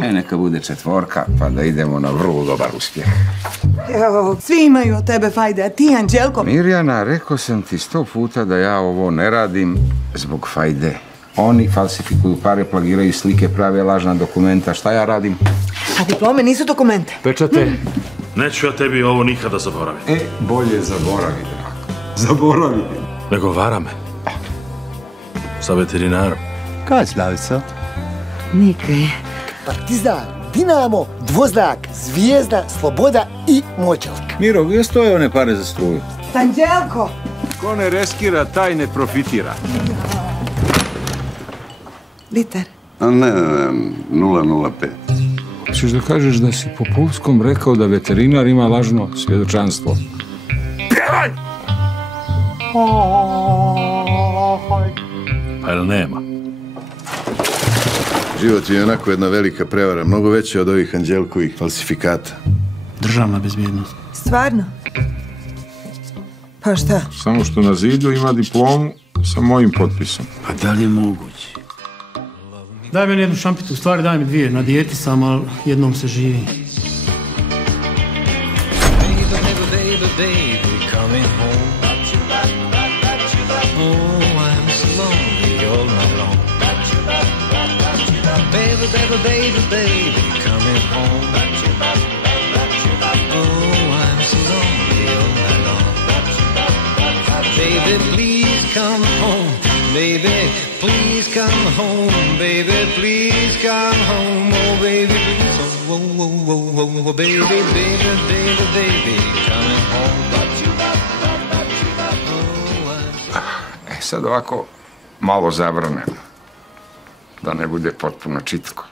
Neka bude 4, pa da idemo na vrlo dobar uspjeh. Evo, svi imaju od tebe fajde, a ti, Anđelko? Mirjana, rekao sam ti 100 puta da ja ovo ne radim zbog fajde. Oni falsifikuju pare, plagiraju slike, prave lažna dokumenta. Šta ja radim? A diplome nisu dokumente. Pečate. Neću ja tebi ovo nikada zaboraviti. Bolje zaboravi, Drako. Zaboravi. Nego vara me. Sa veterinarom. Kaj, Slavica? Nikaj. Partizan, Dinamo, Dvoznak, Zvijezda, Sloboda i Moćalka. Miro, gdje stoje one pare za struju? Anđelko! Ko ne reskira, taj ne profitira. Liter. Ne, 005. Hoćeš da kažeš da si po pulskom rekao da veterinar ima lažno svjedočanstvo? Pjevaj! Pa jel nema? Život je onako jedna velika prevara, mnogo veća od ovih Anđelkovih falsifikata. Državna bezbjednost. Stvarno? Pa šta? Samo što na zidu ima diplomu sa mojim potpisom. Pa da li je moguće? Daj meni jednu šampitu, u stvari daj mi 2. Na dijeti sam, ali jednom se živi. Baby, please come home. Baby, please come home. Oh, baby, please. Oh, oh, oh, oh, oh, baby, baby, baby, baby, coming home. Sad ovako malo zavrnem, da ne bude potpuno čitko.